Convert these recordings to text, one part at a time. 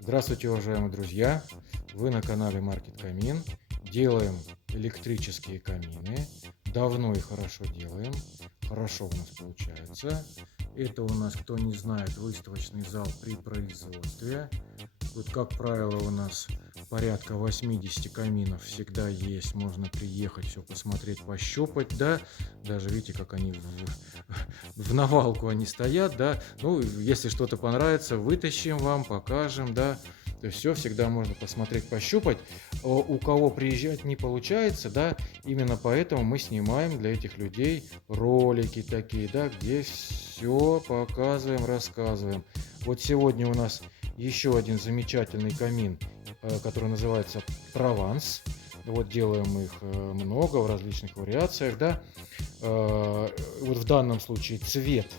Здравствуйте, уважаемые друзья! Вы на канале Market Камин. Делаем электрические камины. Давно и хорошо делаем. Хорошо у нас получается. Это у нас, кто не знает, выставочный зал при производстве. Тут, как правило, у нас порядка 80 каминов всегда есть. Можно приехать, все посмотреть, пощупать, да. Даже видите, как они в навалку они стоят, да. Ну, если что-то понравится, вытащим вам, покажем, да. То есть все всегда можно посмотреть, пощупать. У кого приезжать не получается, да, именно поэтому мы снимаем для этих людей ролики такие, да, где все показываем, рассказываем. Вот сегодня у нас еще один замечательный камин, который называется Прованс. Вот делаем их много в различных вариациях, да. Вот в данном случае цвет.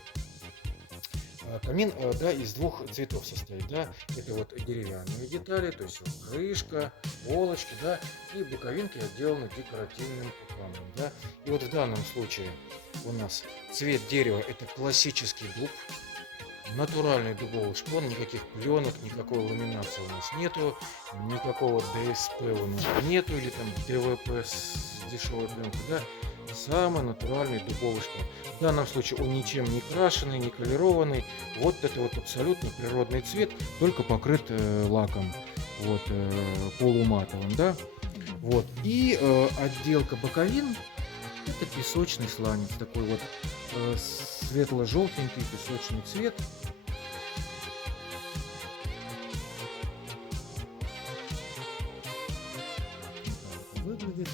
Камин, да, из двух цветов состоит, да. Это вот деревянные детали, то есть вот крышка, полочки, да, и боковинки отделаны декоративным камнем, да. И вот в данном случае у нас цвет дерева — это классический дуб, натуральный дубовый шпон, никаких пленок, никакой ламинации у нас нету, никакого ДСП у нас нету, или там ДВП с дешевой пленкой, да. Самый натуральный дубовый шпон. В данном случае он ничем не крашеный, не колерованный. Вот это вот абсолютно природный цвет, только покрыт лаком, вот, полуматовым, да. Вот. И отделка боковин — это песочный сланец, такой вот светло-желтенький песочный цвет. Выглядит.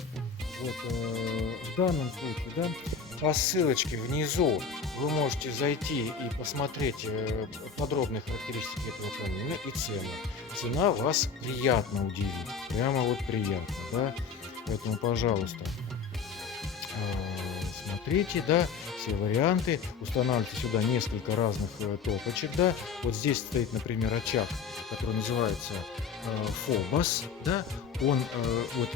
Вот, в данном случае, да, по ссылочке внизу вы можете зайти и посмотреть подробные характеристики этого камина и цены. Цена вас приятно удивит, прямо вот приятно, да, поэтому, пожалуйста, смотрите, да, все варианты, устанавливайте сюда несколько разных топочек, да. Вот здесь стоит, например, очаг, который называется Phobos, да. Он вот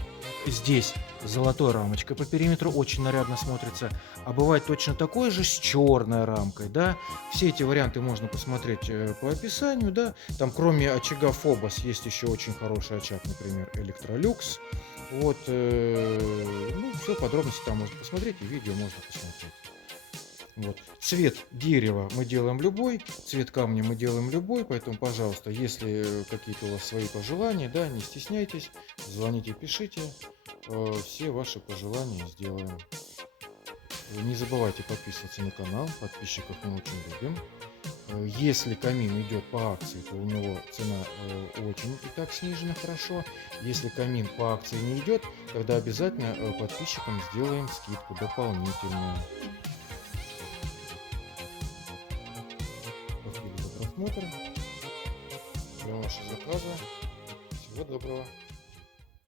здесь золотой рамочкой по периметру, очень нарядно смотрится. А бывает точно такой же с черной рамкой, да. Все эти варианты можно посмотреть по описанию, да. Там кроме очага Phobos есть еще очень хороший очаг, например, Electrolux. Вот, ну, все подробности там можно посмотреть, и видео можно посмотреть. Вот. Цвет дерева мы делаем любой, цвет камня мы делаем любой, поэтому, пожалуйста, если какие-то у вас свои пожелания, да, не стесняйтесь, звоните, пишите, все ваши пожелания сделаем. Не забывайте подписываться на канал, подписчиков мы очень любим. Если камин идет по акции, то у него цена очень и так снижена хорошо. Если камин по акции не идет, тогда обязательно подписчикам сделаем скидку дополнительную. Спасибо за просмотр, за ваши заказы. Всего доброго.